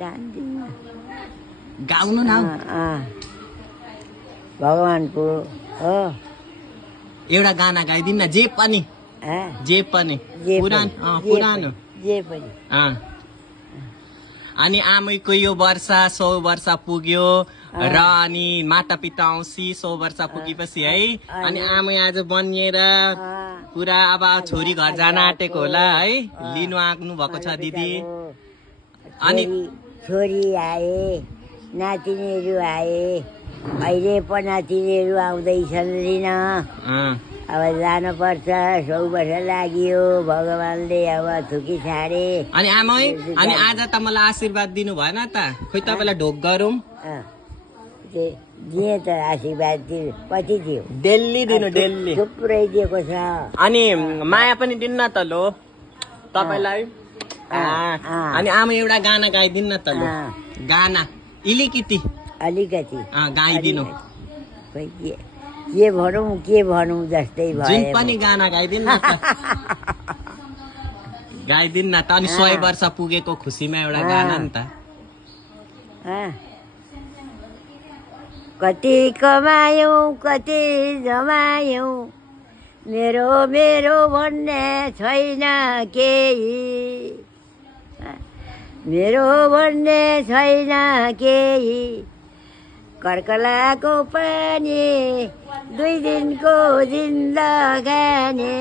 जान्दिनँ गाउनु न भगवानको हो एउटा गाना गाइदिनु न जे पनि पुरानो जे पनि अनि आमैको यो वर्ष 100 वर्ष पुग्यो र अनि माता पिता औँसी 100 वर्ष पुगेपछि है अनि आमै आज बनिएर पुरा अब छोरी घर जान आँटेको होला है लिनु आग्नु भएको छ दिदी अनि छोरी आए नातिनीहरू आए अहिले पनातिनीहरू आउँदैछन् लिन अब जानुपर्छ 100 वर्ष लाग्यो भगवानले अब थुकी छाडे अनि आमै अनि आज त मलाई आशीर्वाद दिनु भएन त खोइ तपाईँलाई ढोक गरौँ दिए त आशीर्वाद दिनु कति दियो डेली दिनु डेली थुप्रै दिएको छ अनि माया पनि दिन्न त लो तपाईँलाई अनि आमा एउटा गाना गाइदिनु न त लो गाना अलिकति गाइदिनु के भनौँ जस्तै भयो जुन पनि गाना गाइदिनु न त गाइदिनु न त अनि 100 वर्ष पुगेको खुसीमा एउटा गाना नि त कति कमायौँ कति जमायौँ मेरो मेरो भन्ने छैन केही मेरो भन्ने छैन केही कर्कलाको पानी 2 दिनको जिन्दगानी